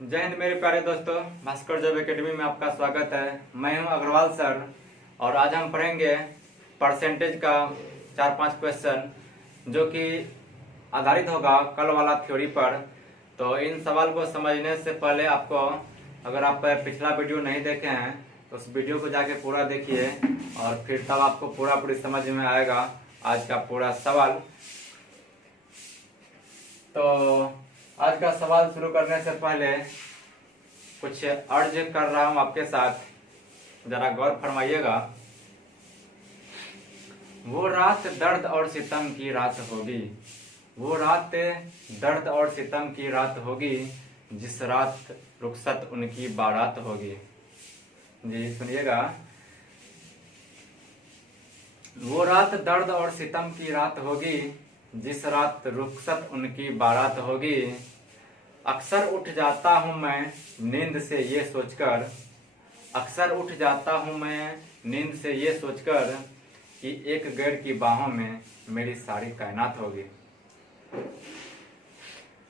जय हिंद मेरे प्यारे दोस्तों, भास्कर जॉब एकेडमी में आपका स्वागत है। मैं हूं अग्रवाल सर और आज हम पढ़ेंगे परसेंटेज का 4-5 क्वेश्चन जो कि आधारित होगा कल वाला थ्योरी पर। तो इन सवाल को समझने से पहले आपको, अगर आप पिछला वीडियो नहीं देखे हैं तो उस वीडियो को जाके पूरा देखिए और फिर तब आपको पूरी समझ में आएगा आज का पूरा सवाल। तो आज का सवाल शुरू करने से पहले कुछ अर्ज कर रहा हूं आपके साथ, जरा गौर फरमाइएगा। वो रात दर्द और सितम की रात होगी, वो रात दर्द और सितम की रात होगी, जिस रात रुखसत उनकी बारात होगी। जी सुनिएगा, वो रात दर्द और सितम की रात होगी, जिस रात रुखसत उनकी बारात होगी। अक्सर उठ जाता हूं मैं नींद से ये सोचकर, अक्सर उठ जाता हूं मैं नींद से ये सोचकर कि एक गैर की बाहों में मेरी सारी कायनात होगी।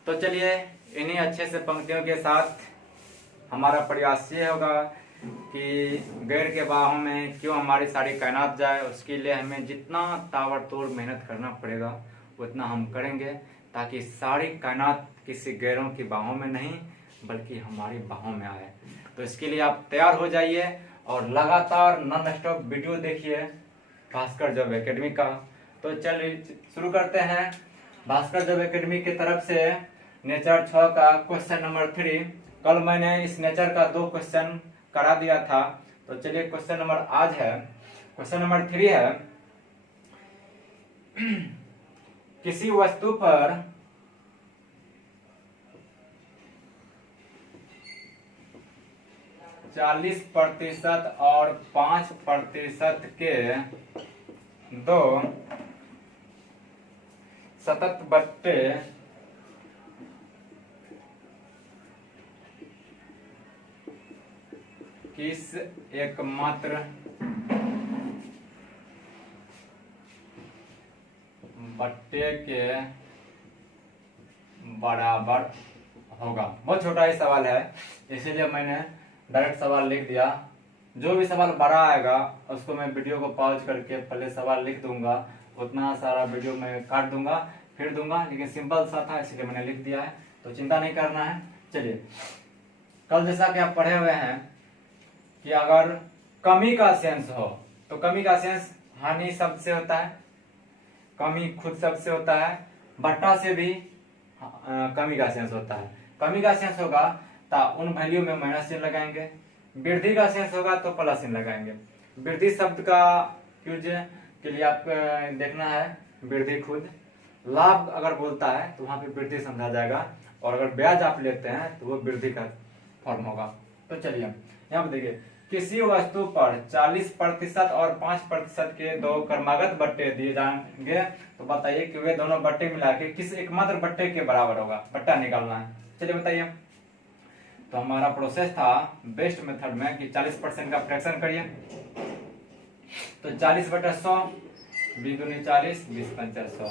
तो चलिए इन्हीं अच्छे से पंक्तियों के साथ हमारा प्रयास ये होगा कि गैर के बाहों में क्यों हमारी सारी कायनात जाए। उसके लिए हमें जितना ताबड़तोड़ मेहनत करना पड़ेगा उतना हम करेंगे, ताकि सारी कायनात किसी गैरों की बाहों में नहीं बल्कि हमारी बाहों में आए। तो इसके लिए आप तैयार हो जाइए और लगातार नॉन स्टॉप वीडियो देखिए भास्कर जॉब एकेडमी का। तो चलिए शुरू करते हैं। भास्कर जॉब एकेडमी की तरफ से नेचर 6 का क्वेश्चन नंबर 3। कल मैंने इस नेचर का 2 क्वेश्चन करा दिया था। तो चलिए क्वेश्चन नंबर आज है, क्वेश्चन नंबर 3 है। किसी वस्तु पर 40% और 5% के 2 सतत बट्टे किस एकमात्र बट्टे के बराबर होगा। बहुत छोटा ही सवाल है, इसीलिए मैंने डायरेक्ट सवाल लिख दिया। जो भी सवाल बड़ा आएगा उसको मैं वीडियो को पॉज करके पहले सवाल लिख दूंगा, उतना सारा वीडियो मैं काट दूंगा फिर दूंगा, लेकिन सिंपल सा था इसलिए मैंने लिख दिया है, तो चिंता नहीं करना है। चलिए, कल जैसा कि आप पढ़े हुए हैं कि अगर कमी का सेंस हो तो कमी का सेंस हानि शब्द से होता है, कमी खुद शब्द से होता है, बट्टा से भी कमी का सेंस होता है। कमी का सेंस होगा तो उन वैल्यू में माइनस चिन्ह लगाएंगे, वृद्धि का सेंस होगा तो प्लस चिन्ह लगाएंगे। वृद्धि शब्द का यूज के लिए आप देखना है वृद्धि खुद। लाभ अगर बोलता है तो वहां पे वृद्धि समझा जाएगा, और अगर ब्याज आप लेते हैं तो वो वृद्धि का फॉर्म होगा। तो चलिए यहाँ पे देखिए, किसी वस्तु पर 40% और 5% के 2 क्रमागत बट्टे दिए जाएंगे, तो बताइए कि वे दोनों बट्टे मिला के किस एकमात्र बट्टे के बराबर होगा। बट्टा निकालना है। चलिए बताइए। तो हमारा प्रोसेस था बेस्ट मेथड में कि 40% का फ्रैक्शन करिए। तो 40/100, 20 दूनी 40, 20 पंचा 100,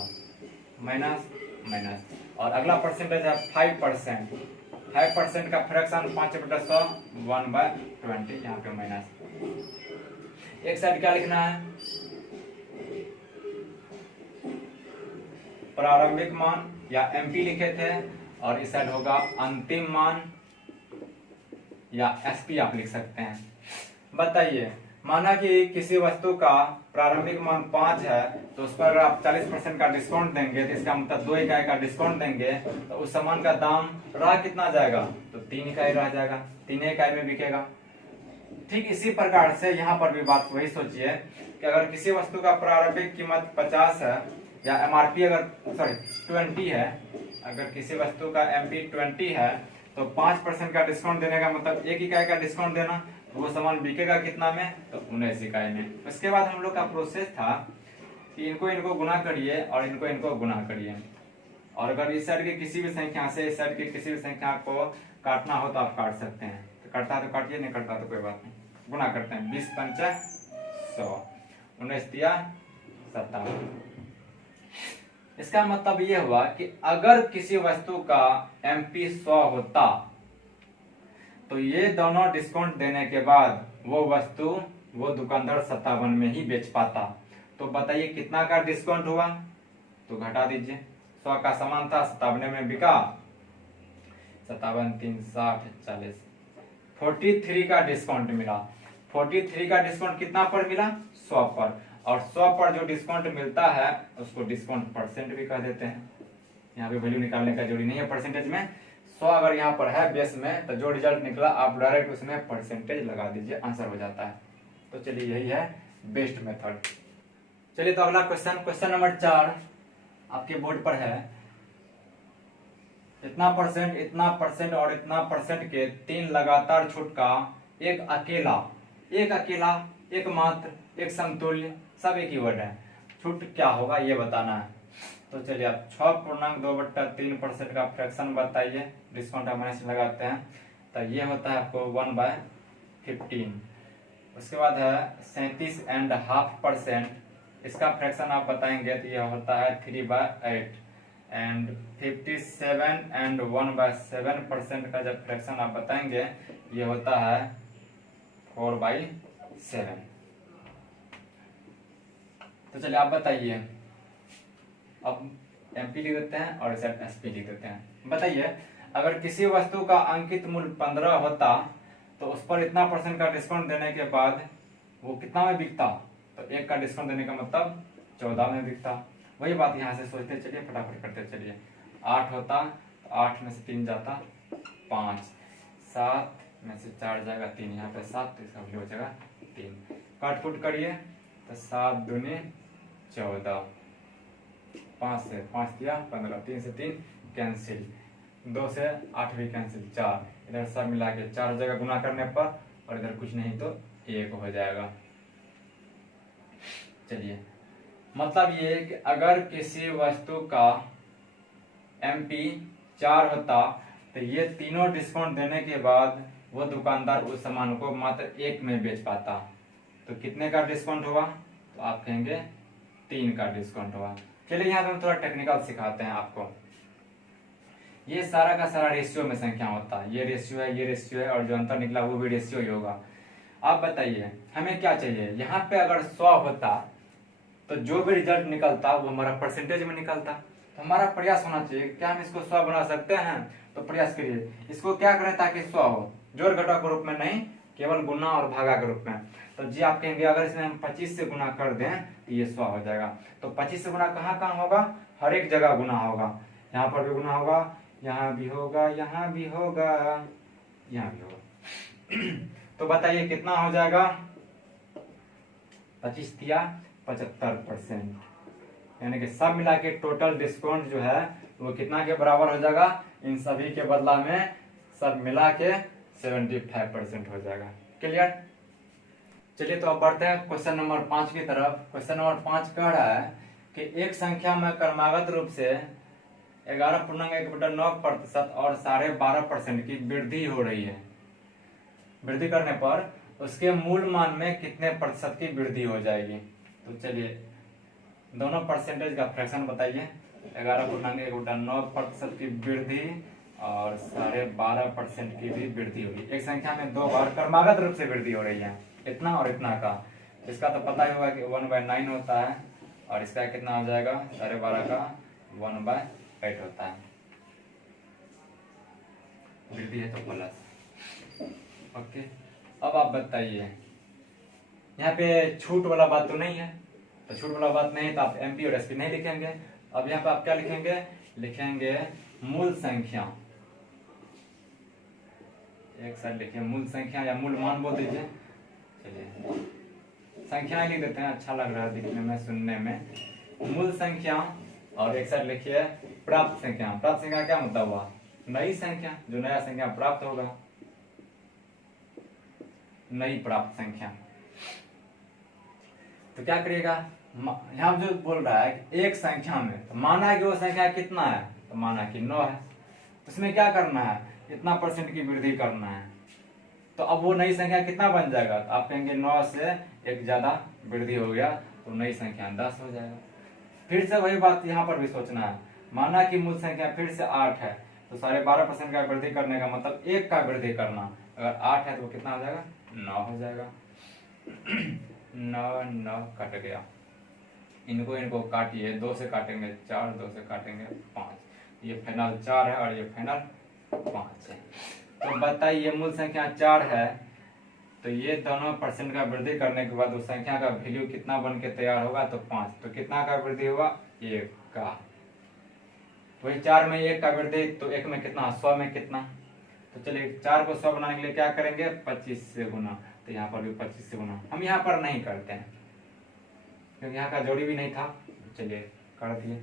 माइनस माइनस। और अगला परसेंटेज है 5%। 5% का फ्रैक्शन 5/100, 1/20, यहाँ पे माइनस। एक साइड क्या लिखना है, प्रारंभिक मान या एमपी लिखे थे, और इस साइड होगा अंतिम मान या एसपी आप लिख सकते हैं। बताइए, माना कि किसी वस्तु का प्रारंभिक मान 5 है, तो उस पर आप 40% का डिस्काउंट देंगे, तो इसका मतलब 2 इकाई का डिस्काउंट देंगे, तो उस सामान का दाम रहा कितना जाएगा, तो 3 इकाई रह जाएगा, 3 इकाई में बिकेगा। ठीक इसी प्रकार से यहाँ पर भी बात वही सोचिए कि अगर किसी वस्तु का प्रारंभिक कीमत 50 है या एमआरपी अगर 20 है, अगर किसी वस्तु का एमपी 20 है, तो 5% का डिस्काउंट देने का मतलब 1 इकाई का डिस्काउंट देना, तो वो सामान बिकेगा कितना में, तो 19 इकाई में। उसके बाद हम लोग का प्रोसेस था कि इनको गुना करिए और इनको गुना करिए, और अगर इस साइड की किसी भी संख्या से इस साइड की किसी भी संख्या को काटना हो तो आप काट सकते हैं। तो कटता है तो काटिए, नहीं कटता तो कोई बात नहीं, गुना करते हैं। 20 पंचा 100, 19 दिया 57। इसका मतलब ये हुआ कि अगर किसी वस्तु का एमपी 100 होता तो ये दोनों डिस्काउंट देने के बाद वो वस्तु वो दुकानदार 57 में ही बेच पाता। तो बताइए कितना का डिस्काउंट हुआ, तो घटा दीजिए। 100 का सामान था, 57 में बिका, 57 3 60 40, 43 का डिस्काउंट मिला। 43 का डिस्काउंट कितना पर मिला, 100 पर। और 100 पर जो डिस्काउंट मिलता है उसको डिस्काउंट परसेंट भी कह देते हैं। यहाँ पे वैल्यू निकालने का जरूरी नहीं है परसेंटेज में। 100 अगर यहाँ पर है बेस में, तो जो रिजल्ट निकला आप डायरेक्ट उसमें परसेंटेज लगा दीजिए, आंसर हो जाता है। तो चलिए यही है बेस्ट मेथड। चलिए तो अगला क्वेश्चन, क्वेश्चन नंबर 4 आपके बोर्ड पर है। इतना परसेंट और इतना परसेंट के 3 लगातार छूट का एक अकेला एक मात्र एक समतुल्य, सब एक ही वर्ड है, छूट क्या होगा ये बताना है। तो चलिए आप 6.2/3% का फ्रैक्शन बताइए। डिस्काउंट माइनस लगाते हैं तो ये होता है आपको 1/15। उसके बाद है 37.5%, इसका फ्रैक्शन आप बताएंगे तो ये होता है 3/8। एंड 57.1/7% का जब फ्रैक्शन आप बताएंगे ये होता है 4/7। तो चलिए आप बताइए। अब एमपी लिख देते हैं और इसे एसपी लिख देते हैं। बताइए अगर किसी वस्तु का अंकित मूल्य 15 होता तो उस पर इतना परसेंट का डिस्काउंट देने के बाद वो कितना में बिकता, तो 1 का डिस्काउंट देने का मतलब 14 में बिकता। वही बात यहाँ से सोचते चलिए, फटाफट करते चलिए। 8 होता तो 8 में से 3 जाता 5, 7 में से 4 जाएगा 3, यहाँ पे 7 तो इसका वैल्यू हो जाएगा 3। काट कुट करिए तो 7 दूनी 14, 5 से 5 दिया 15, 3 से 3 कैंसिल, 2 से 8 भी कैंसिल, 4 इधर सब मिला के 4 हो जाएगा गुना करने पर, और इधर कुछ नहीं तो 1 हो जाएगा। चलिए मतलब ये कि अगर किसी वस्तु का एमपी 4 होता तो ये तीनों डिस्काउंट देने के बाद वो दुकानदार उस सामान को मात्र 1 में बेच पाता। तो कितने का डिस्काउंट हुआ, तो आप कहेंगे 3 का डिस्काउंट हुआ। चलिए यहाँ पे हम थोड़ा टेक्निकल सिखाते हैं आपको। ये सारा का सारा रेशियो में संख्या होता है, ये रेशियो है, ये रेशियो है, और जो अंतर निकला वो भी रेशियो ही होगा। आप बताइए हमें क्या चाहिए। यहाँ पे अगर 100 होता तो जो भी रिजल्ट निकलता वो हमारा परसेंटेज में निकलता। तो हमारा प्रयास होना चाहिए, क्या हम इसको 100 बना सकते हैं, तो प्रयास करिए। इसको क्या करें ताकि 100 हो, जोड़ घटाव के रूप में नहीं, केवल गुना और भागा के रूप में। तो जी आप कहेंगे अगर इसमें हम 25 से गुना कर दें तो ये 100 हो जाएगा। तो 25 से गुना कहाँ कहाँ होगा, हर एक जगह गुना होगा। यहाँ पर भी गुना होगा, यहाँ भी होगा, यहाँ भी होगा, यहाँ भी होगा। तो बताइए कितना हो जाएगा, 25 दिया 75%, यानी कि सब मिला के टोटल डिस्काउंट जो है वो कितना के बराबर हो जाएगा, इन सभी के बदला में सब मिला के 75% हो जाएगा। क्लियर। चलिए तो अब बढ़ते हैं क्वेश्चन नंबर 5 की तरफ। क्वेश्चन नंबर 5 कह रहा है कि एक संख्या में क्रमागत रूप से 11.1/9% और 12.5% की वृद्धि हो रही है। वृद्धि करने पर उसके मूल मान में कितने प्रतिशत की वृद्धि हो जाएगी। तो चलिए दोनों परसेंटेज का फ्रैक्शन बताइए। 11.1/9% की वृद्धि और 12.5% की भी वृद्धि होगी। एक संख्या में 2 बार क्रमागत रूप से वृद्धि हो रही है, इतना और इतना का। इसका तो पता ही होगा कि 1/9 होता है, और इसका कितना हो जाएगा 12.5 का 1/8 होता है। वृद्धि है तो प्लस। ओके अब आप बताइए, यहाँ पे छूट वाला बात तो नहीं है, तो छूट वाला बात नहीं तो आप एमपी और एसपी नहीं लिखेंगे। अब यहाँ पे आप क्या लिखेंगे, लिखेंगे मूल संख्या। एक साथ लिखिए मूल संख्या या मूल मान बोल दीजिए। चलिए संख्याएं लिख देते हैं, अच्छा लग रहा है दिखने में सुनने में। मूल संख्या और एक साथ लिखिए प्राप्त संख्या। प्राप्त संख्या क्या मतलब हुआ, नई संख्या, जो नया संख्या प्राप्त होगा, नई प्राप्त संख्या। तो क्या करिएगा, यहाँ जो बोल रहा है कि एक संख्या में, तो माना कि वो संख्या कितना है, तो माना कि 9 है, तो इसमें क्या करना है, इतना परसेंट की वृद्धि करना है। तो अब वो नई संख्या कितना बन जाएगा, तो आप कहेंगे 9 से एक ज्यादा वृद्धि हो गया तो नई संख्या 10 हो जाएगा। फिर से वही बात यहाँ पर भी सोचना है। माना कि मूल संख्या फिर से 8 है, तो 12.5% का वृद्धि करने का मतलब 1 का वृद्धि करना, अगर 8 है तो वो कितना हो जाएगा, 9 हो जाएगा। 9 9 कट गया, इनको काटिए, 2 से काटेंगे 4, 2 से काटेंगे 5, ये फाइनल 4 है और ये फाइनल 5 है। तो बताइए मूल संख्या 4 है, तो ये दोनों परसेंट का वृद्धि करने के बाद उस संख्या का वैल्यू कितना बन के तैयार होगा, तो 5। तो कितना का वृद्धि हुआ, 1 का। वही 4 में 1 का वृद्धि, तो 1 में कितना, 100 में कितना। तो चलिए 4 को 100 बनाने के लिए क्या करेंगे, 25 से गुना। तो यहाँ पर भी 25 से गुना, हम यहाँ पर नहीं करते हैं क्योंकि यहाँ का जोड़ी भी नहीं था। चलिए कर दिए।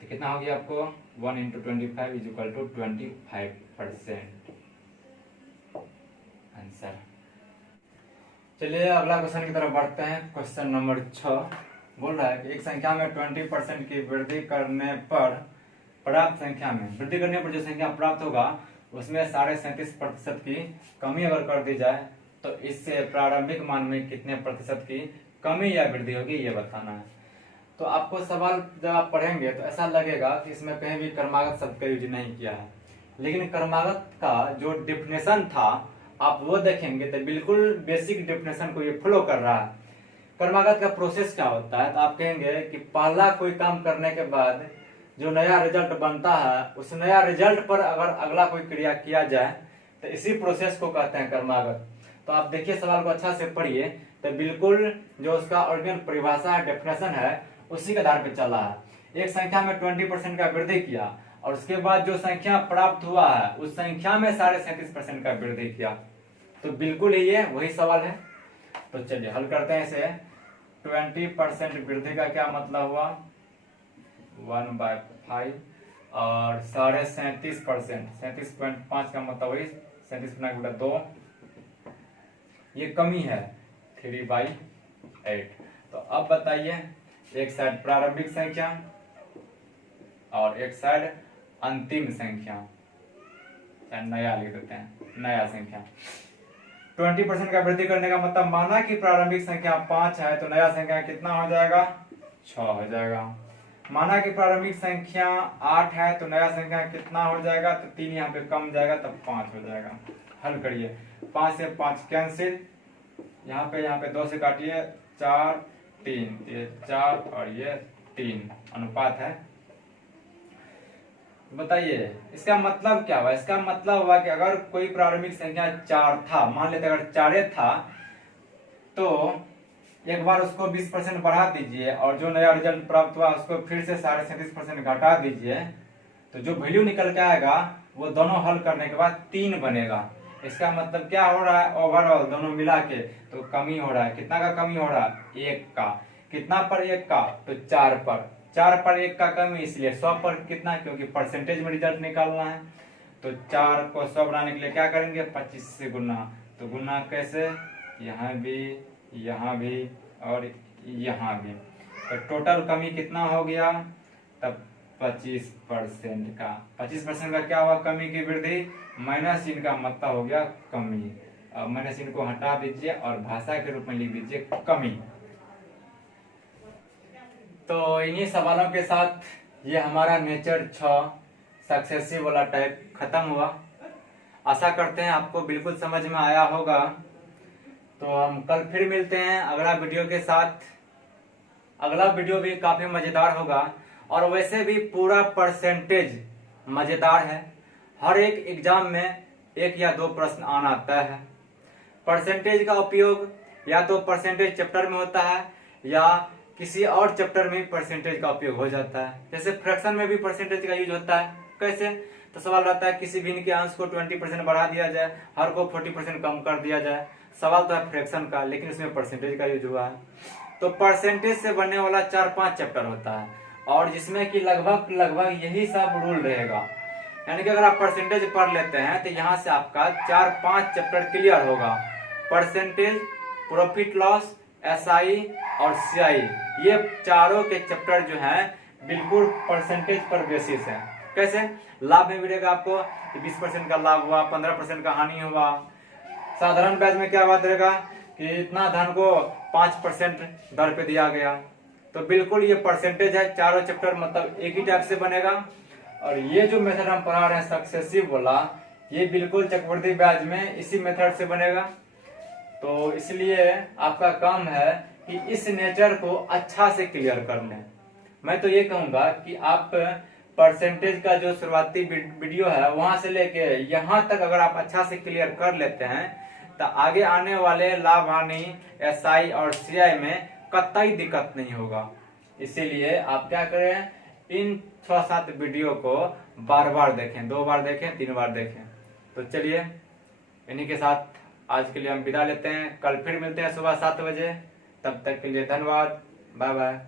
तो कितना हो गया आपको, 1 × 25 = 25% आंसर। चलिए अगला क्वेश्चन की तरफ बढ़ते हैं। क्वेश्चन नंबर 6 बोल रहा है कि एक संख्या में 20% की वृद्धि करने पर प्राप्त संख्या में, वृद्धि करने पर जो संख्या प्राप्त होगा उसमें 37.5% की कमी अगर कर दी जाए तो इससे प्रारंभिक मान में कितने प्रतिशत की कमी या वृद्धि होगी, ये बताना है। तो आपको सवाल जब आप पढ़ेंगे तो ऐसा लगेगा कि इसमें कहीं भी क्रमागत शब्द का यूज नहीं किया है, लेकिन क्रमागत का जो डेफिनेशन था आप वो देखेंगे तो बिल्कुल बेसिक डेफिनेशन को ये फॉलो कर रहा है। क्रमागत का प्रोसेस क्या होता है, तो आप कहेंगे कि पहला कोई काम करने के बाद जो नया रिजल्ट बनता है उस नया रिजल्ट पर अगर अगला कोई क्रिया किया जाए तो इसी प्रोसेस को कहते हैं क्रमागत। तो आप देखिए सवाल को अच्छा से पढ़िए, तो बिल्कुल जो उसका ओरिजिनल परिभाषा है, डेफिनेशन है, उसी के आधार पर चला है। एक संख्या में 20% का वृद्धि किया और उसके बाद जो संख्या प्राप्त हुआ है उस संख्या में 37.5% का वृद्धि किया, तो बिल्कुल ही ये वही सवाल है। तो चलिए हल करते हैं इसे। 20% वृद्धि का क्या मतलब हुआ, 1/5 और 37.5%, 37.5 का मतलब वही 37.2, ये कमी है 3/8। तो अब बताइए, एक साइड प्रारंभिक संख्या और एक साइड अंतिम संख्या, नया लिख देते हैं, नया संख्या। 20% का वृद्धि करने का मतलब माना कि प्रारंभिक संख्या 5 है तो नया संख्या कितना हो जाएगा, 6 हो जाएगा। माना कि प्रारंभिक संख्या 8 है तो नया संख्या कितना हो जाएगा, तो 3 यहाँ पे कम जाएगा तब 5 हो जाएगा। हल करिए, 5 से 5 कैंसिल, यहाँ पे 2 से काटिए, 4 3, ये 4 और ये 3 अनुपात है। बताइए इसका मतलब क्या हुआ, इसका मतलब हुआ कि अगर कोई प्रारंभिक संख्या 4 था, मान लेते अगर 4 था, तो एक बार उसको 20% बढ़ा दीजिए और जो नया रिजल्ट प्राप्त हुआ उसको फिर से 37.5% घटा दीजिए, तो जो वैल्यू निकल के आएगा वो दोनों हल करने के बाद 3 बनेगा। इसका मतलब क्या हो रहा है, ओवरऑल दोनों मिला के तो कमी हो रहा है। कितना का कमी हो रहा है, 1 का। कितना पर 1 का, तो 4 पर। 4 पर 1 का कमी, इसलिए 100 पर कितना, क्योंकि परसेंटेज में रिजल्ट निकालना है। तो 4 को 100 बनाने के लिए क्या करेंगे, 25 से गुना। तो गुना कैसे, यहाँ भी और यहाँ भी। तो टोटल कमी कितना हो गया, तब 25% का। 25% का क्या हुआ, कमी की वृद्धि, माइनस चिन्ह का मतलब हो गया कमी। अब माइनस चिन्ह को हटा दीजिए और भाषा के रूप में लिख दीजिए कमी। तो इन्हीं सवालों के साथ ये हमारा नेचर 6 सक्सेसिव वाला टाइप खत्म हुआ। आशा करते हैं आपको बिल्कुल समझ में आया होगा। तो हम कल फिर मिलते हैं अगला वीडियो के साथ। अगला वीडियो भी काफी मजेदार होगा और वैसे भी पूरा परसेंटेज मजेदार है। हर एक एग्जाम में 1 या 2 प्रश्न आना तय है। परसेंटेज का उपयोग या तो परसेंटेज चैप्टर में होता है या किसी और चैप्टर में परसेंटेज का उपयोग हो जाता है। जैसे फ्रैक्शन में भी परसेंटेज का यूज होता है। कैसे, तो सवाल रहता है किसी भिन्न के अंश को 20% बढ़ा दिया जाए, हर को 40% कम कर दिया जाए। सवाल तो है फ्रैक्शन का, लेकिन उसमें परसेंटेज का यूज हुआ है। तो परसेंटेज से बनने वाला 4-5 चैप्टर होता है और जिसमें कि लगभग यही सब रूल रहेगा। यानी कि अगर आप परसेंटेज पढ़ लेते हैं तो यहाँ से आपका 4-5 चैप्टर क्लियर होगा। परसेंटेज, प्रॉफिट लॉस, एसआई और सीआई, ये चारों के चैप्टर जो हैं बिल्कुल परसेंटेज पर बेसिस है। कैसे, लाभ में मिलेगा आपको 20% का लाभ हुआ, 15% का हानि हुआ। साधारण ब्याज में क्या बात रहेगा कि इतना धन को 5% दर पे दिया गया। तो बिल्कुल ये परसेंटेज है, चारों चैप्टर मतलब एक ही टाइप से बनेगा। और ये जो मेथड हम पढ़ा रहे हैं सक्सेसिव वाला, ये बिल्कुल चक्रवृद्धि ब्याज में इसी मेथड से बनेगा। तो इसलिए आपका काम है कि इस नेचर को अच्छा से क्लियर कर लें। मैं तो ये कहूंगा कि आप परसेंटेज का जो शुरुआती वीडियो है वहां से लेके यहाँ तक अगर आप अच्छा से क्लियर कर लेते हैं तो आगे आने वाले लाभ हानि एसआई और सीआई में कतई दिक्कत नहीं होगा। इसीलिए आप क्या करें, इन 6-7 वीडियो को बार बार देखें, 2 बार देखें, 3 बार देखें। तो चलिए इन्हीं के साथ आज के लिए हम विदा लेते हैं। कल फिर मिलते हैं सुबह 7 बजे। तब तक के लिए धन्यवाद। Bye bye.